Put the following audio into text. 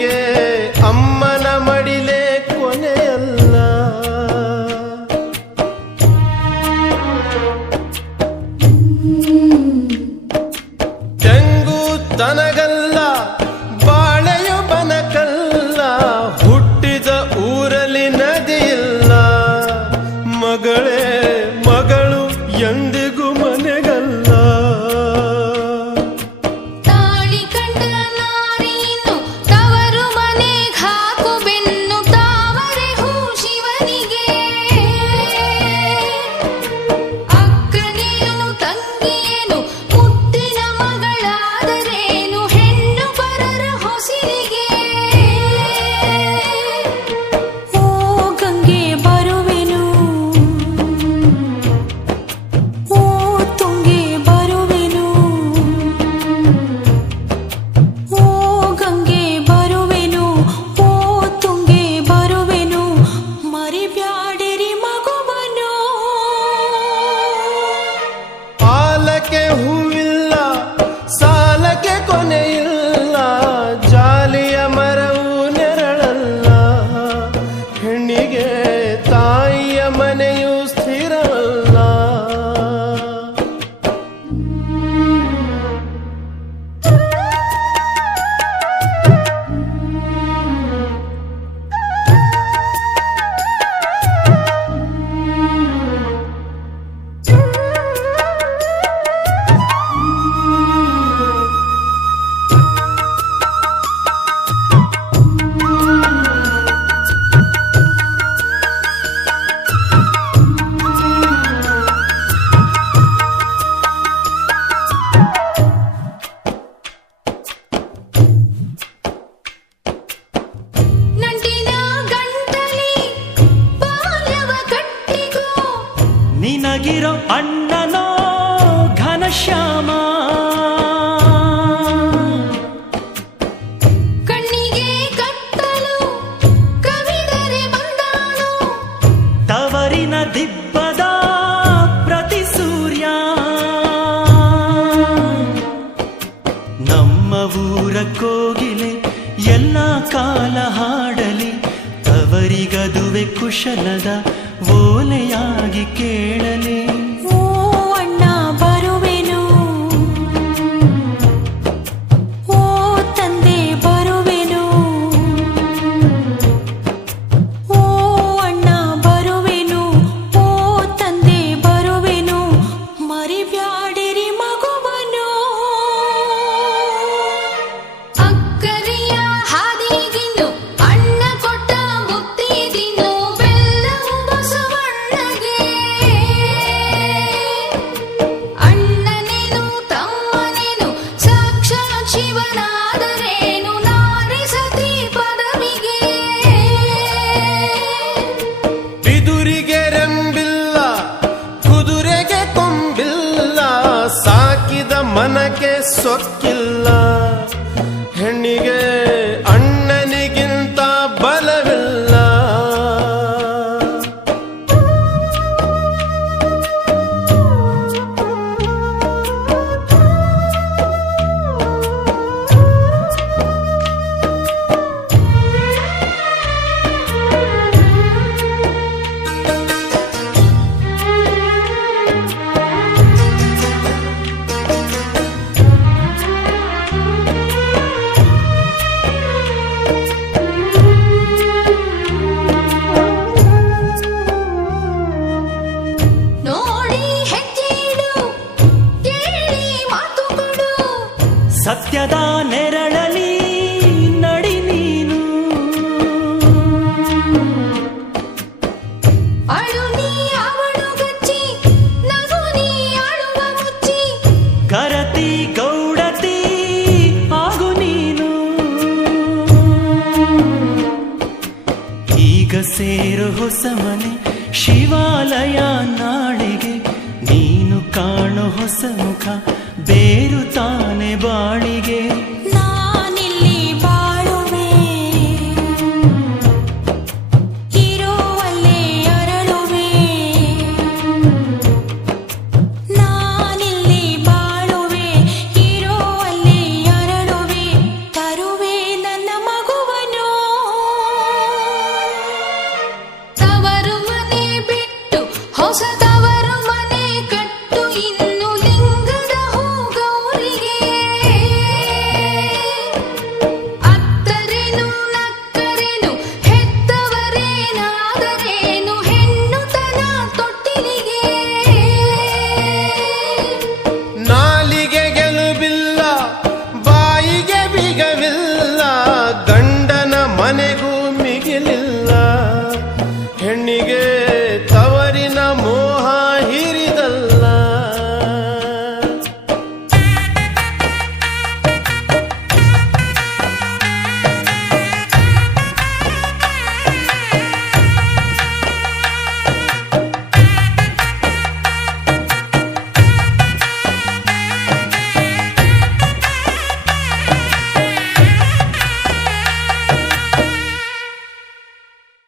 ಕೊನೆಗೆ ಅಮ್ಮನ ಮಡಿಲೆ ಕೊನೆಯಲ್ಲ. ತೆಂಗು ತನಗಲ್ಲ ಸಾಲಕ್ಕೆ ಹೂವಿಲ್ಲ ಸಾಲಕ್ಕೆ ಕೊನೆಯಿಲ್ಲ ಜಾಲಿಯ ಮರವು ನೆರಳಲ್ಲ. ಹೆಣ್ಣಿಗೆ ತಾಯಿಯ ಮನೆಯು ಸ್ಥಿರವಲ್ಲ. ಸಿಕ್ಕಿರೋ ಅಣ್ಣನೋ ಘನಶ್ಯಾಮ ಕಣ್ಣಿಗೆ ಕತ್ತಲು ಕವಿದರೆ ಬಂದಾಳು ತವರಿನ ದಿಬ್ಬದ ಪ್ರತಿ ಸೂರ್ಯ. ನಮ್ಮ ಊರ ಕೋಗಿಲೆ ಎಲ್ಲ ಕಾಲ ಹಾಡಲಿ ತವರಿಗದುವೆ ಕುಶಲದ ಓಲೆಯಾಗಿ ಕೇಳಲೇ. sot kill ಸತ್ಯದ ನೆರಳಲಿ ನಡಿ ನೀನು ಕರತಿ ಗೌಡತಿ ಆಗು ನೀನು ಈಗ ಸೇರು ಹೊಸ ಮನೆ ಶಿವಾಲಯ ನಾಳೆಗೆ ನೀನು ಕಾಣು ಹೊಸ ಮುಖ ಬೇರುತ್ತಾ